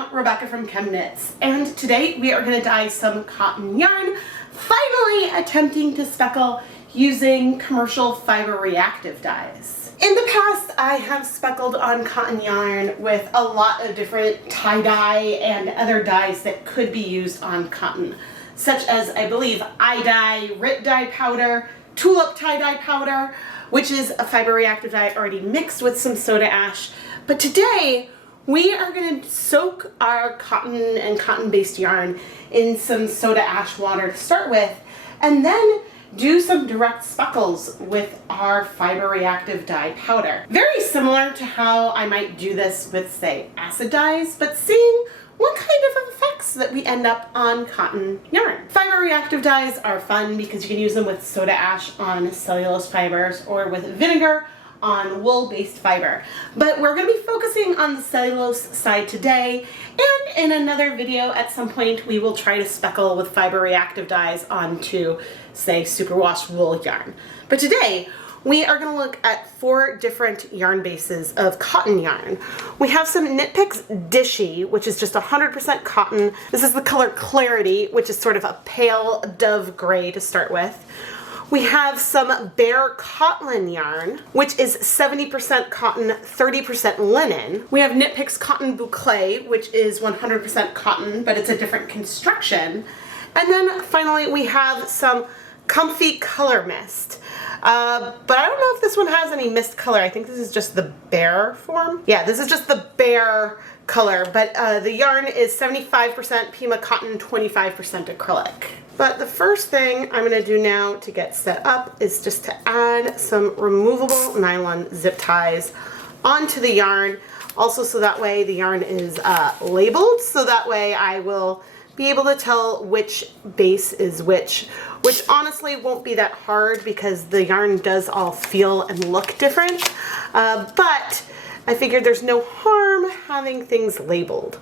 I'm Rebecca from ChemKnits, and today we are going to dye some cotton yarn, finally attempting to speckle using commercial fiber reactive dyes. In the past, I have speckled on cotton yarn with a lot of different tie-dye and other dyes that could be used on cotton, such as, I believe, eye-dye, RIT dye powder, tulip tie-dye powder, which is a fiber reactive dye already mixed with some soda ash. But today, we are going to soak our cotton and cotton-based yarn in some soda ash water to start with, and then do some direct speckles with our fiber reactive dye powder. Very similar to how I might do this with, say, acid dyes, but seeing what kind of effects that we end up on cotton yarn. Fiber reactive dyes are fun because you can use them with soda ash on cellulose fibers or with vinegar on wool-based fiber. But we're going to be focusing on the cellulose side today, and in another video at some point we will try to speckle with fiber reactive dyes onto, say, superwash wool yarn. But today we are going to look at 4 different yarn bases of cotton yarn. We have some Knit Picks Dishy, which is just 100% cotton. This is the color Clarity, which is sort of a pale dove gray to start with. We have some Bare Cotton yarn, which is 70% cotton, 30% linen. We have Knit Picks Cotton Boucle, which is 100% cotton, but it's a different construction. And then finally we have some Comfy Color Mist. But I don't know if this one has any mist color. I think this is just the bare form. Yeah, this is just the bare color, but the yarn is 75% Pima cotton, 25% acrylic. But the first thing I'm going to do now to get set up is just to add some removable nylon zip ties onto the yarn, also so that way the yarn is labeled, so that way I will be able to tell which base is which honestly won't be that hard because the yarn does all feel and look different, but I figured there's no harm having things labeled.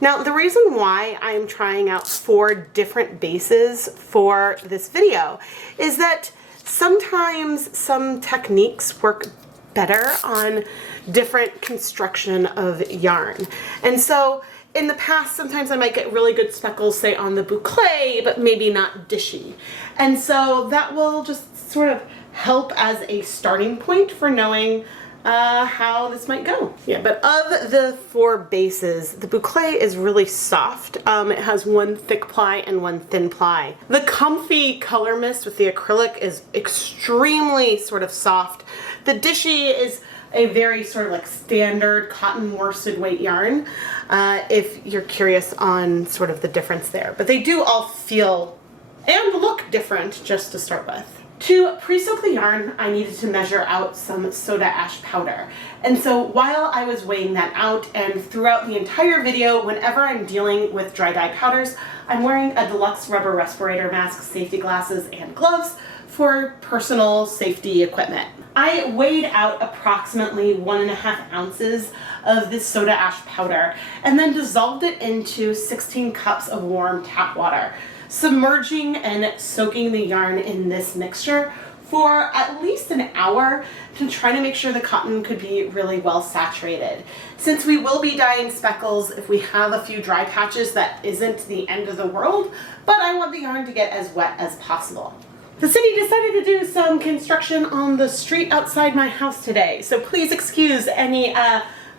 Now, the reason why I'm trying out 4 different bases for this video is that sometimes some techniques work better on different construction of yarn. And so in the past, sometimes I might get really good speckles, say, on the boucle, but maybe not dishy. And so that will just sort of help as a starting point for knowing how this might go. Yeah, but of the 4 bases, the boucle is really soft. It has 1 thick ply and 1 thin ply. The Comfy Color Mist with the acrylic is extremely sort of soft. The dishy is a very sort of like standard cotton worsted weight yarn, if you're curious on sort of the difference there. But they do all feel and look different just to start with. To pre-soak the yarn, I needed to measure out some soda ash powder. And so while I was weighing that out, and throughout the entire video, whenever I'm dealing with dry dye powders, I'm wearing a deluxe rubber respirator mask, safety glasses, and gloves for personal safety equipment. I weighed out approximately 1.5 ounces of this soda ash powder and then dissolved it into 16 cups of warm tap water, submerging and soaking the yarn in this mixture for at least an hour to try to make sure the cotton could be really well saturated. Since we will be dyeing speckles, if we have a few dry patches, that isn't the end of the world, but I want the yarn to get as wet as possible. The city decided to do some construction on the street outside my house today, so please excuse any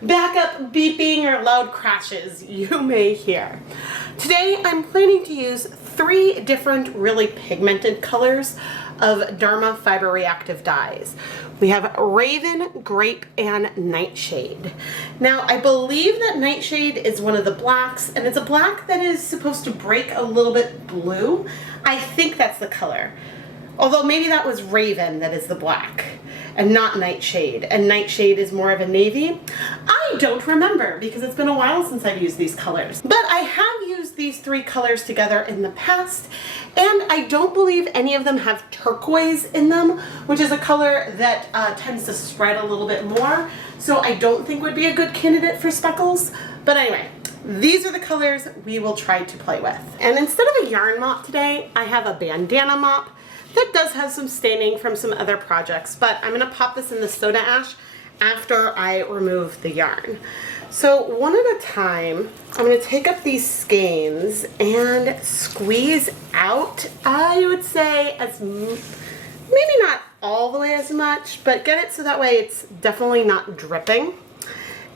backup beeping or loud crashes you may hear. Today I'm planning to use 3 different really pigmented colors of Dharma fiber reactive dyes. We have Raven, Grape, and Nightshade. Now, I believe that Nightshade is one of the blacks, and it's a black that is supposed to break a little bit blue. I think that's the color. Although maybe that was Raven that is the black and not Nightshade, and Nightshade is more of a navy. I don't remember because it's been a while since I've used these colors. But I have used these 3 colors together in the past, and I don't believe any of them have turquoise in them, which is a color that tends to spread a little bit more, so I don't think would be a good candidate for speckles. But anyway, these are the colors we will try to play with. And instead of a yarn mop today, I have a bandana mop that does have some staining from some other projects, but I'm going to pop this in the soda ash after I remove the yarn. So one at a time, I'm going to take up these skeins and squeeze out, I would say, as maybe not all the way as much, but get it so that way it's definitely not dripping.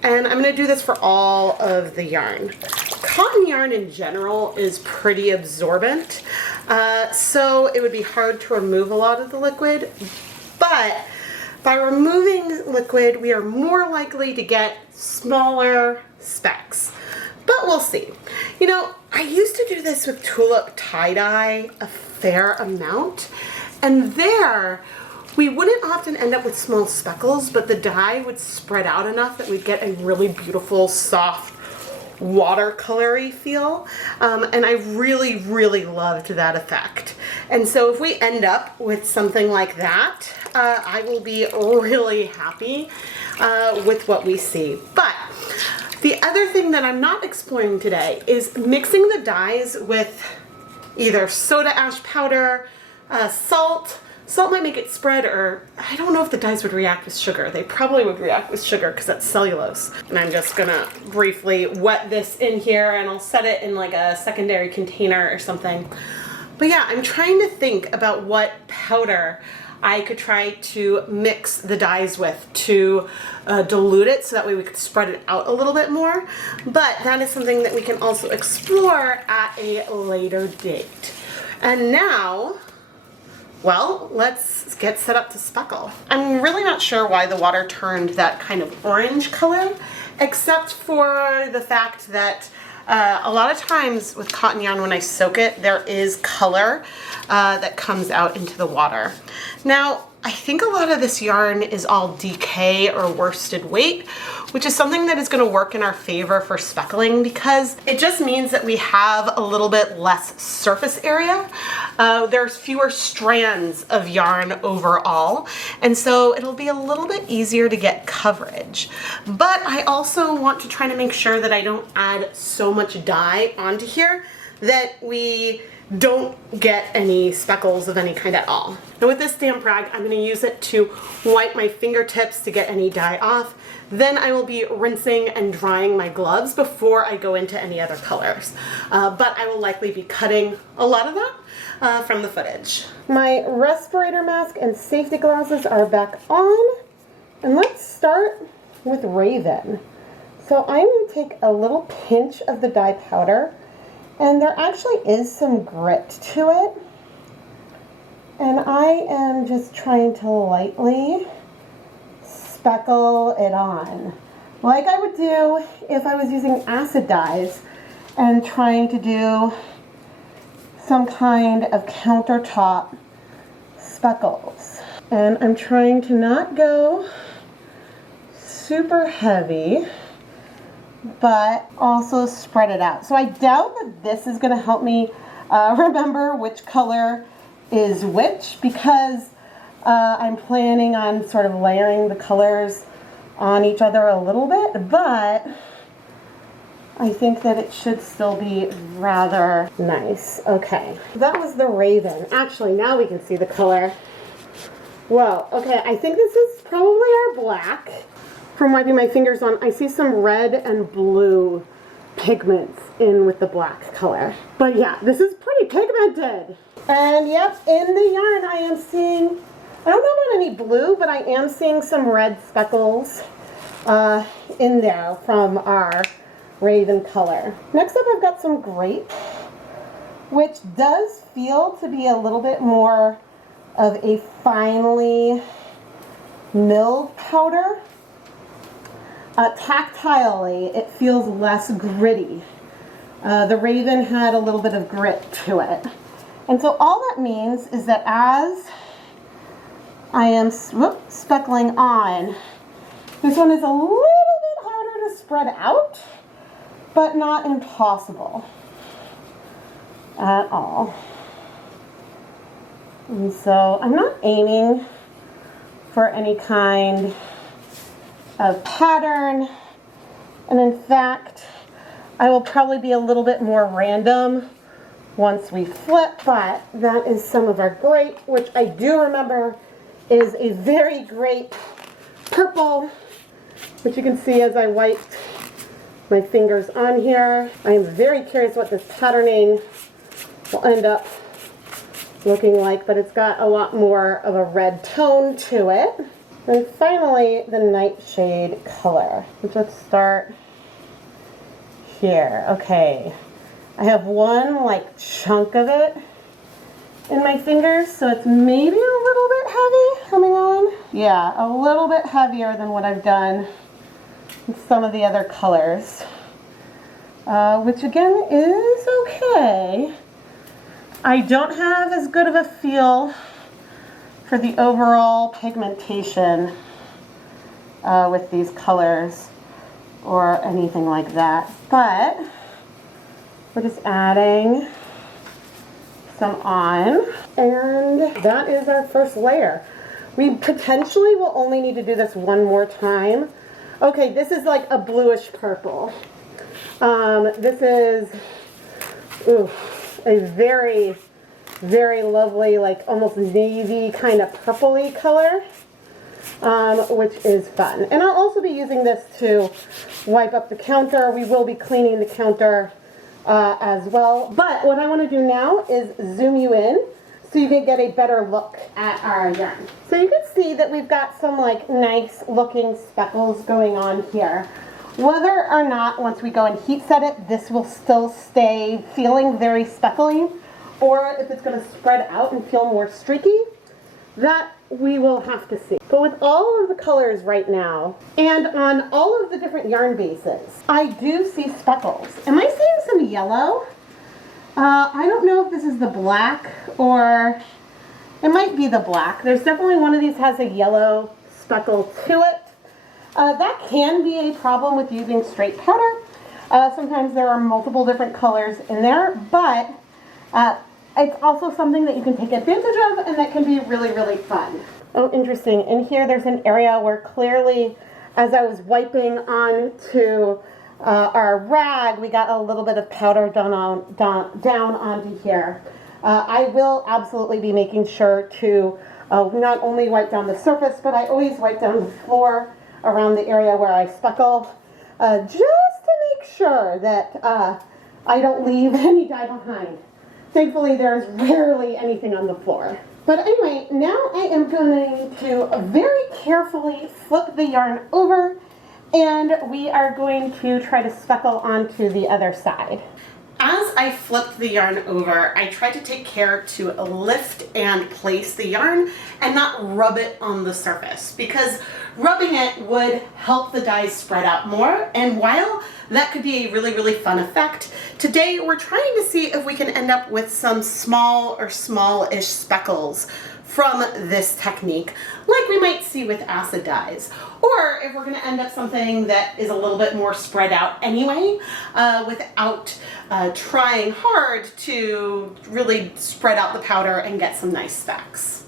And I'm going to do this for all of the yarn. Cotton yarn in general is pretty absorbent, so it would be hard to remove a lot of the liquid, but by removing liquid, we are more likely to get smaller specks, but we'll see. You know, I used to do this with tulip tie-dye a fair amount, and there we wouldn't often end up with small speckles, but the dye would spread out enough that we'd get a really beautiful, soft, watercolory feel, and I really, really loved that effect. And so if we end up with something like that, I will be really happy with what we see. But the other thing that I'm not exploring today is mixing the dyes with either soda ash powder, salt. Salt might make it spread, or I don't know if the dyes would react with sugar. They probably would react with sugar because that's cellulose. And I'm just gonna briefly wet this in here, and I'll set it in like a secondary container or something. But yeah, I'm trying to think about what powder I could try to mix the dyes with to dilute it so that way we could spread it out a little bit more. But that is something that we can also explore at a later date. And now, well, let's get set up to speckle. I'm really not sure why the water turned that kind of orange color, except for the fact that a lot of times with cotton yarn, when I soak it, there is color that comes out into the water. Now, I think a lot of this yarn is all DK or worsted weight, which is something that is going to work in our favor for speckling because it just means that we have a little bit less surface area. There's fewer strands of yarn overall, and so it'll be a little bit easier to get coverage. But I also want to try to make sure that I don't add so much dye onto here that we don't get any speckles of any kind at all. Now with this damp rag, I'm going to use it to wipe my fingertips to get any dye off. Then I will be rinsing and drying my gloves before I go into any other colors. But I will likely be cutting a lot of that from the footage. My respirator mask and safety glasses are back on. And let's start with Raven. So I'm going to take a little pinch of the dye powder, and there actually is some grit to it. And I am just trying to lightly speckle it on, like I would do if I was using acid dyes and trying to do some kind of countertop speckles. And I'm trying to not go super heavy, but also spread it out. So I doubt that this is going to help me remember which color is which, because I'm planning on sort of layering the colors on each other a little bit, but I think that it should still be rather nice. Okay, that was the Raven. Actually, now we can see the color. Whoa, okay, I think this is probably our black. From wiping my fingers on, I see some red and blue pigments in with the black color. But yeah, this is pretty pigmented. And yep, in the yarn I am seeing, I don't know about any blue, but I am seeing some red speckles in there from our Raven color. Next up I've got some Grape, which does feel to be a little bit more of a finely milled powder. Tactilely, it feels less gritty. The Raven had a little bit of grit to it. And so all that means is that as I am speckling on, this one is a little bit harder to spread out, but not impossible at all. And so I'm not aiming for any kind of pattern, and in fact I will probably be a little bit more random once we flip, but that is some of our Grape, which I do remember is a very great purple, which you can see as I wiped my fingers on here. I am very curious what this patterning will end up looking like, but it's got a lot more of a red tone to it. And finally, the Nightshade color, which let's start here. Okay, I have one like chunk of it in my fingers, so it's maybe a little bit heavy coming on. Yeah, a little bit heavier than what I've done with some of the other colors, which again is okay. I don't have as good of a feel for the overall pigmentation with these colors or anything like that, but we're just adding some on, and that is our first layer. We potentially will only need to do this one more time. Okay, this is like a bluish purple. This is a very, very lovely, like almost navy kind of purpley color, which is fun. And I'll also be using this to wipe up the counter. We will be cleaning the counter as well. But what I want to do now is zoom you in so you can get a better look at our yarn. So you can see that we've got some like nice looking speckles going on here. Whether or not once we go and heat set it, this will still stay feeling very speckly, or if it's going to spread out and feel more streaky, that we will have to see. But with all of the colors right now, and on all of the different yarn bases, I do see speckles. Am I seeing some yellow? I don't know if this is the black, or it might be the black. There's definitely one of these has a yellow speckle to it. That can be a problem with using straight powder. Sometimes there are multiple different colors in there, but it's also something that you can take advantage of and that can be really, really fun. Oh, interesting. In here, there's an area where clearly, as I was wiping onto our rag, we got a little bit of powder down onto here. I will absolutely be making sure to not only wipe down the surface, but I always wipe down the floor around the area where I speckle, just to make sure that I don't leave any dye behind. Thankfully, there's rarely anything on the floor. But anyway, now I am going to very carefully flip the yarn over, and we are going to try to speckle onto the other side. As I flipped the yarn over, I tried to take care to lift and place the yarn and not rub it on the surface, because rubbing it would help the dyes spread out more, and while that could be a really, really fun effect, today we're trying to see if we can end up with some small or small-ish speckles from this technique, like we might see with acid dyes, or if we're going to end up something that is a little bit more spread out anyway, without trying hard to really spread out the powder and get some nice specks.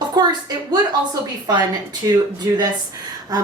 Of course, it would also be fun to do this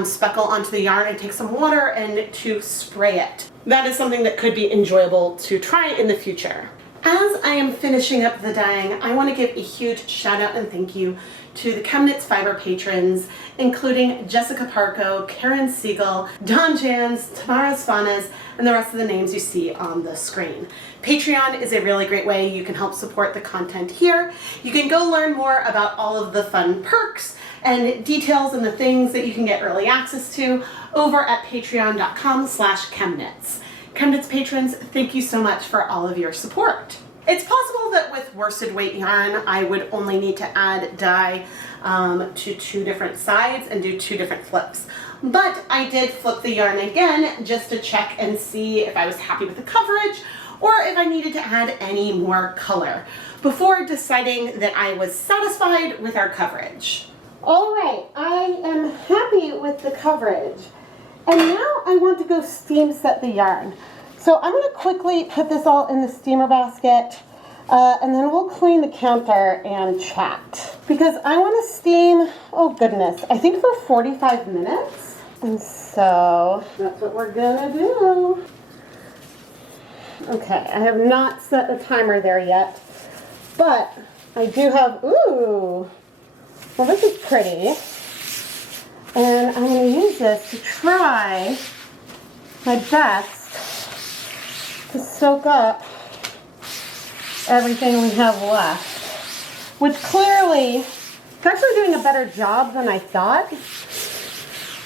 speckle onto the yarn and take some water and to spray it. That is something that could be enjoyable to try in the future. As I am finishing up the dyeing, I want to give a huge shout out and thank you to the ChemKnits Fiber patrons, including Jessica Parco, Karen Siegel, Don Jans, Tamara Spanas, and the rest of the names you see on the screen. Patreon is a really great way you can help support the content here. You can go learn more about all of the fun perks and details and the things that you can get early access to over at patreon.com/ChemKnits. ChemKnits patrons, thank you so much for all of your support. It's possible that with worsted weight yarn, I would only need to add dye to 2 different sides and do 2 different flips. But I did flip the yarn again just to check and see if I was happy with the coverage or if I needed to add any more color before deciding that I was satisfied with our coverage. All right, I am happy with the coverage. And now I want to go steam set the yarn. So I'm going to quickly put this all in the steamer basket, and then we'll clean the counter and chat. Because I want to steam, oh goodness, I think for 45 minutes. And so that's what we're going to do. Okay, I have not set the timer there yet, but I do have, ooh, well this is pretty. And I'm going to use this to try my best to soak up everything we have left, which clearly, it's actually doing a better job than I thought,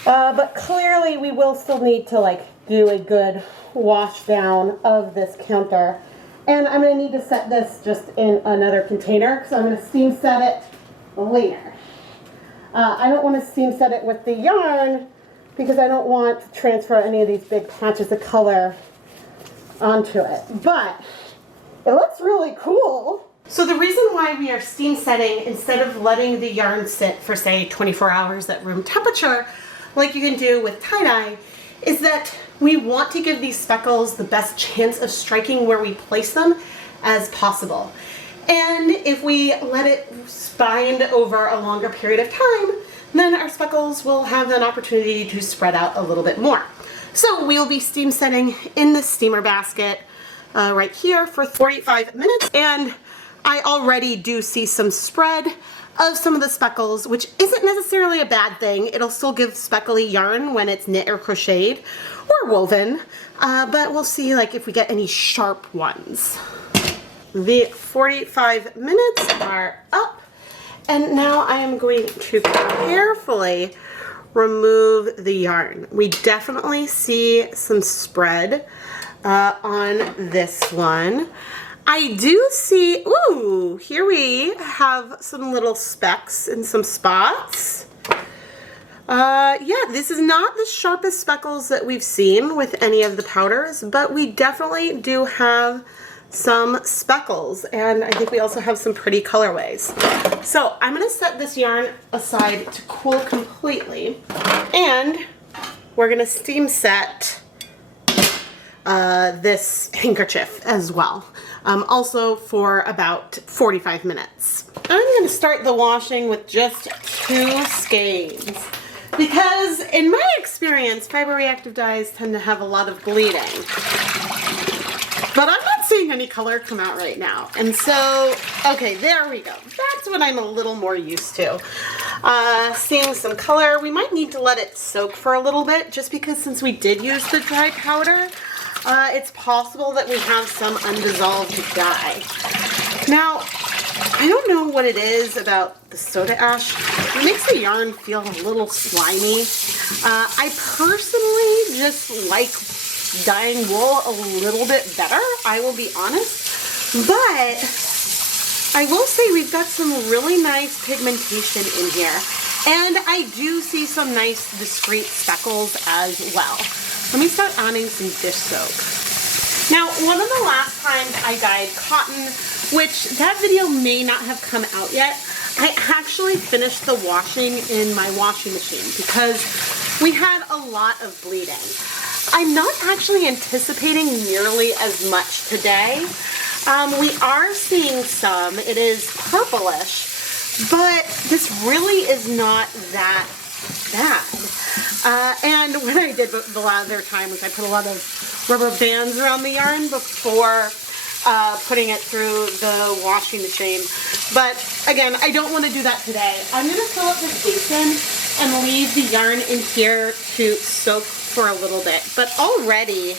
but clearly we will still need to like do a good wash down of this counter. And I'm going to need to set this just in another container, so I'm going to steam set it later. I don't want to steam set it with the yarn because I don't want to transfer any of these big patches of color onto it. But it looks really cool. So the reason why we are steam setting instead of letting the yarn sit for say 24 hours at room temperature, like you can do with tie-dye, is that we want to give these speckles the best chance of striking where we place them as possible. And if we let it bind over a longer period of time, then our speckles will have an opportunity to spread out a little bit more. So we'll be steam setting in the steamer basket right here for 45 minutes. And I already do see some spread of some of the speckles, which isn't necessarily a bad thing. It'll still give speckly yarn when it's knit or crocheted or woven, but we'll see like if we get any sharp ones. The 45 minutes are up, and now I am going to carefully remove the yarn. We definitely see some spread on this one. I do see, ooh, here we have some little specks in some spots. Yeah, this is not the sharpest speckles that we've seen with any of the powders, but we definitely do have some speckles, and I think we also have some pretty colorways. So I'm going to set this yarn aside to cool completely, and we're going to steam set this handkerchief as well, also for about 45 minutes. I'm going to start the washing with just 2 skeins because in my experience fiber reactive dyes tend to have a lot of bleeding, but I'm not seeing any color come out right now. And so, okay, there we go. That's what I'm a little more used to. Seeing some color. We might need to let it soak for a little bit just because since we did use the dry powder, it's possible that we have some undissolved dye. Now, I don't know what it is about the soda ash. It makes the yarn feel a little slimy. I personally just like dyeing wool a little bit better, I will be honest. But I will say we've got some really nice pigmentation in here. And I do see some nice discreet speckles as well. Let me start adding some dish soap. Now, one of the last times I dyed cotton, which that video may not have come out yet, I actually finished the washing in my washing machine because we had a lot of bleeding. I'm not actually anticipating nearly as much today. We are seeing some. It is purplish, but this really is not that bad. And what I did the other time was I put a lot of rubber bands around the yarn before putting it through the washing machine. But again, I don't want to do that today. I'm going to fill up this basin and leave the yarn in here to soak for a little bit. But already,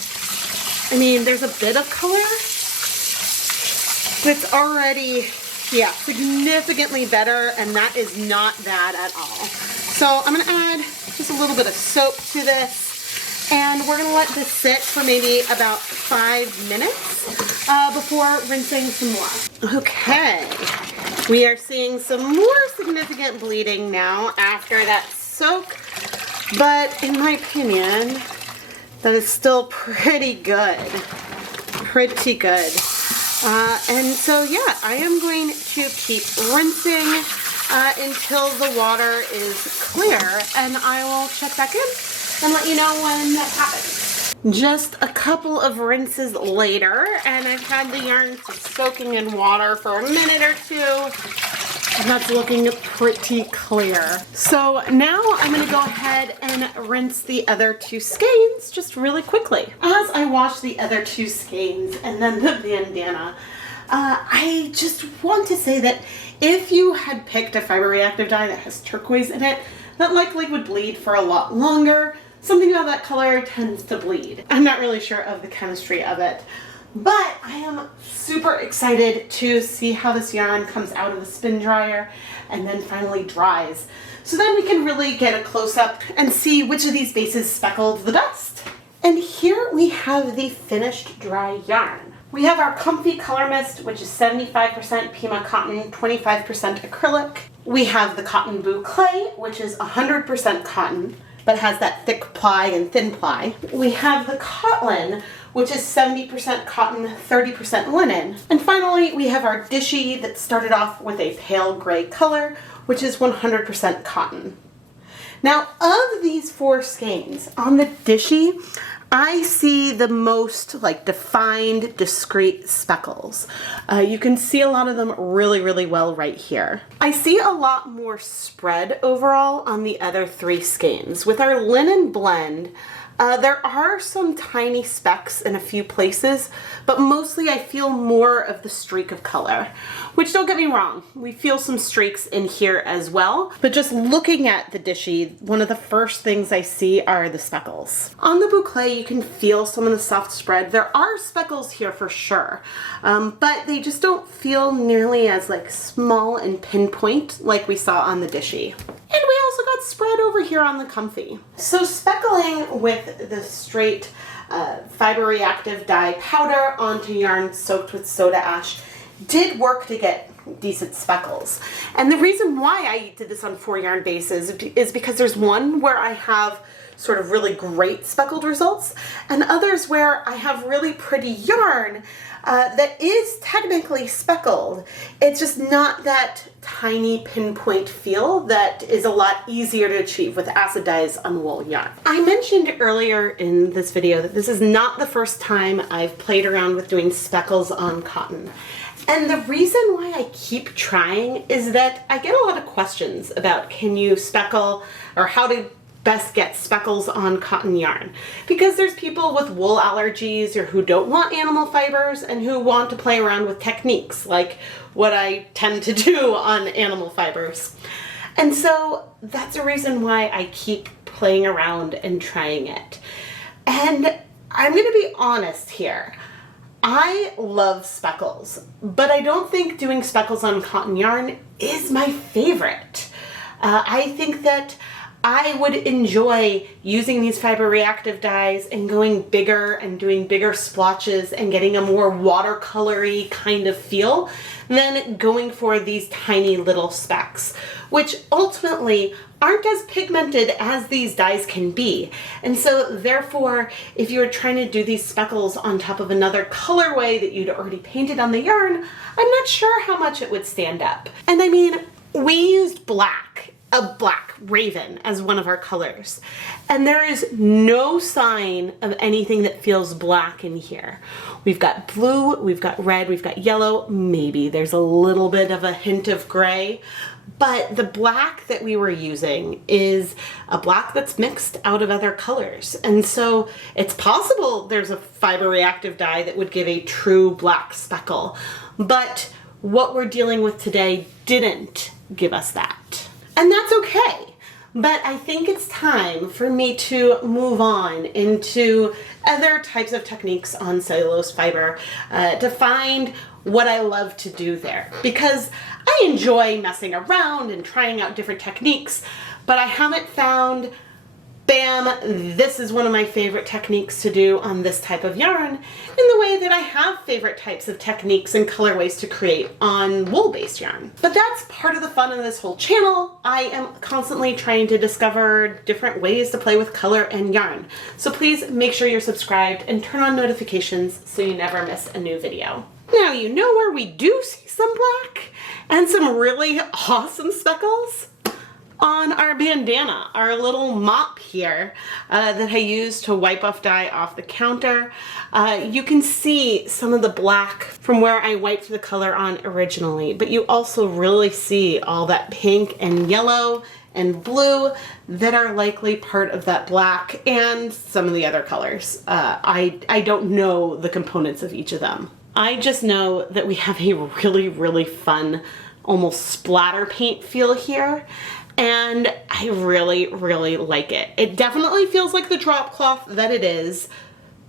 I mean, there's a bit of color, but it's already, yeah, significantly better, and that is not bad at all. So I'm going to add just a little bit of soap to this, and we're going to let this sit for maybe about 5 minutes before rinsing some more. Okay, we are seeing some more significant bleeding now after that soak, but in my opinion, that is still pretty good. Pretty good. And so yeah, I am going to keep rinsing until the water is clear, and I will check back in and let you know when that happens. Just a couple of rinses later, and I've had the yarn soaking in water for a minute or two, and that's looking pretty clear. So now I'm going to go ahead and rinse the other 2 skeins just really quickly. As I wash the other 2 skeins and then the bandana, I just want to say that if you had picked a fiber reactive dye that has turquoise in it, that likely would bleed for a lot longer. something about that color tends to bleed. I'm not really sure of the chemistry of it, but I am super excited to see how this yarn comes out of the spin dryer and then finally dries. So then we can really get a close-up and see which of these bases speckled the best. And here we have the finished dry yarn. We have our comfy color mist, which is 75% Pima cotton, 25% acrylic. We have the cotton boucle, which is 100% cotton, but has that thick ply and thin ply. We have the Cotlin, which is 70% cotton, 30% linen. And finally, we have our Dishy that started off with a pale gray color, which is 100% cotton. Now, of these four skeins, on the Dishy, I see the most like defined, discrete speckles. You can see a lot of them really, really well right here. I see a lot more spread overall on the other three skeins. With our linen blend, there are some tiny specks in a few places, but mostly I feel more of the streak of color, which don't get me wrong, we feel some streaks in here as well, but just looking at the Dishy, one of the first things I see are the speckles. On the boucle, you can feel some of the soft spread. There are speckles here for sure, but they just don't feel nearly as like small and pinpoint like we saw on the Dishy. And we also got spread over here on the comfy. So speckling with the straight fiber reactive dye powder onto yarn soaked with soda ash did work to get decent speckles. And the reason why I did this on 4 yarn bases is because there's one where I have sort of really great speckled results and others where I have really pretty yarn that is technically speckled. It's just not that tiny pinpoint feel that is a lot easier to achieve with acid dyes on wool yarn. I mentioned earlier in this video that this is not the first time I've played around with doing speckles on cotton. And the reason why I keep trying is that I get a lot of questions about can you speckle or how to best get speckles on cotton yarn, because there's people with wool allergies or who don't want animal fibers and who want to play around with techniques like what I tend to do on animal fibers. And so that's a reason why I keep playing around and trying it. And I'm going to be honest here. I love speckles, but I don't think doing speckles on cotton yarn is my favorite. I think that I would enjoy using these fiber reactive dyes and going bigger and doing bigger splotches and getting a more watercolory kind of feel than going for these tiny little specks, which ultimately aren't as pigmented as these dyes can be. And so therefore, if you're trying to do these speckles on top of another colorway that you'd already painted on the yarn, I'm not sure how much it would stand up. And I mean, we used black, a black raven, as one of our colors. And there is no sign of anything that feels black in here. We've got blue, we've got red, we've got yellow, maybe there's a little bit of a hint of gray, but the black that we were using is a black that's mixed out of other colors. And so it's possible there's a fiber reactive dye that would give a true black speckle, but what we're dealing with today didn't give us that. And that's okay. But I think it's time for me to move on into other types of techniques on cellulose fiber to find what I love to do there. Because I enjoy messing around and trying out different techniques, but I haven't found, bam, this is one of my favorite techniques to do on this type of yarn in the way that I have favorite types of techniques and colorways to create on wool-based yarn. But that's part of the fun of this whole channel. I am constantly trying to discover different ways to play with color and yarn. So please make sure you're subscribed and turn on notifications so you never miss a new video. Now you know where we do see some black and some really awesome speckles? On our bandana, our little mop here that I use to wipe off dye off the counter. You can see some of the black from where I wiped the color on originally, but you also really see all that pink and yellow and blue that are likely part of that black and some of the other colors. I don't know the components of each of them. I just know that we have a really, really fun, almost splatter paint feel here. and I really, really like it. It definitely feels like the drop cloth that it is,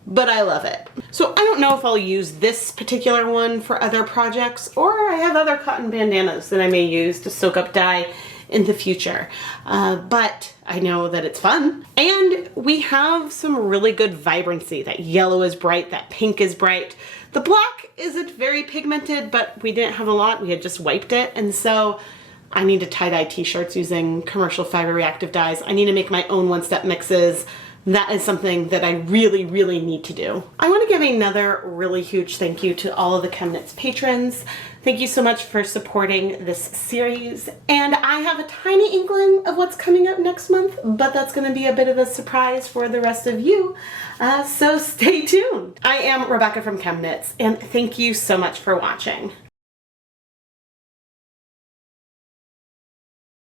but I love it. So I don't know if I'll use this particular one for other projects, or I have other cotton bandanas that I may use to soak up dye in the future. But I know that it's fun. And we have some really good vibrancy. That yellow is bright, that pink is bright. The black isn't very pigmented, but we didn't have a lot. We had just wiped it. And so I need to tie-dye t-shirts using commercial fiber reactive dyes. I need to make my own one-step mixes. That is something that I really, really need to do. I want to give another really huge thank you to all of the ChemKnits patrons. Thank you so much for supporting this series. And I have a tiny inkling of what's coming up next month, but that's going to be a bit of a surprise for the rest of you. So stay tuned. I am Rebecca from ChemKnits, and thank you so much for watching.